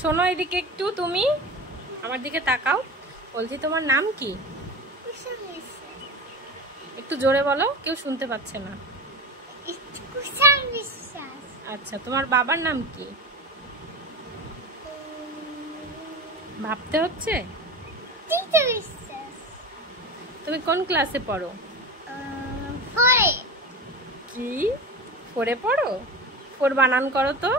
শোনো এদিকে একটু, তুমি আমার দিকে তাকাও। বলছি তোমার নাম কি? একটু জোরে বলো, কেউ শুনতে পাচ্ছে না। আচ্ছা, তোমার বাবার নাম কি? ভাবতে হচ্ছে। তুমি কোন ক্লাসে পড়ো? কি 4-এ পড়ো? 4 বানান করো তো।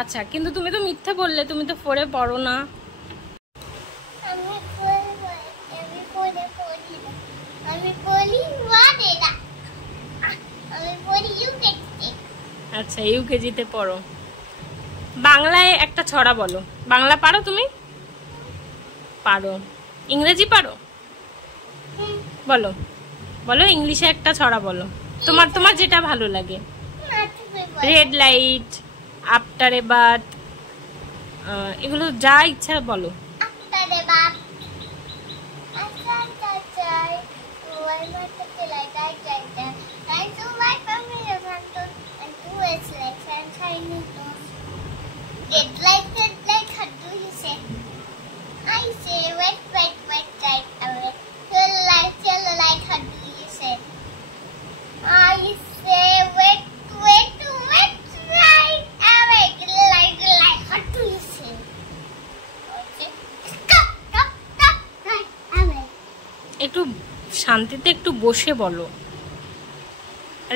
আচ্ছা, কিন্তু তুমি তো মিথ্যে বললে, তুমি তো 4-এ পড়ো না। আচ্ছা, ইউকেজিতে পড়ো। বাংলায় একটা ছড়া বলো। বাংলা পারো তুমি? পারো। ইংরেজি পারো? বলো বলো, ইংলিশে একটা ছড়া বলো। তোমার যেটা ভালো লাগে। Red light, after a bath, এগুলো যা ইচ্ছা বলো। একটু শান্তিতে একটু বসে বলো।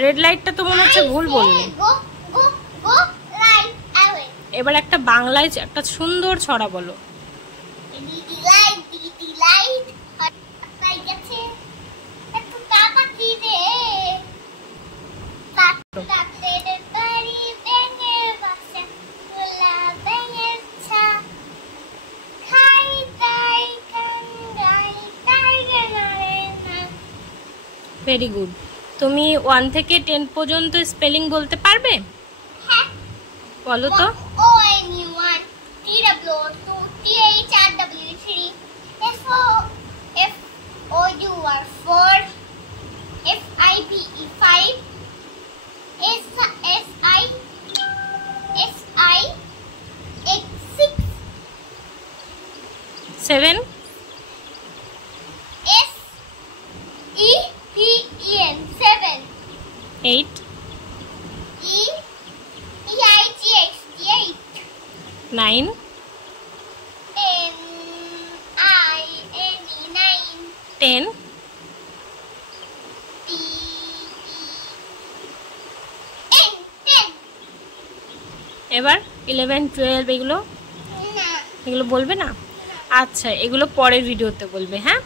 রেড লাইটটা তো মনে হচ্ছে ভুল বললে। এবার একটা বাংলায় একটা সুন্দর ছড়া বলো। Very good. তুমি 1 থেকে 10 পর্যন্ত স্পেলিং বলতে পারবে? হ্যাঁ, বলো তো। O-N-U-1 T-W-O-2 T-H-R-W-3 F-O-U-R 4 F-I-V-E 5 S-I-X 6 7 S-E-P-E-N 7 8 E-I-G-H 8 9 M-I-N-E 9 10 এবার 11 12 এগুলো বলবে না? আচ্ছা, এগুলো পরের ভিডিওতে বলবে। হ্যাঁ।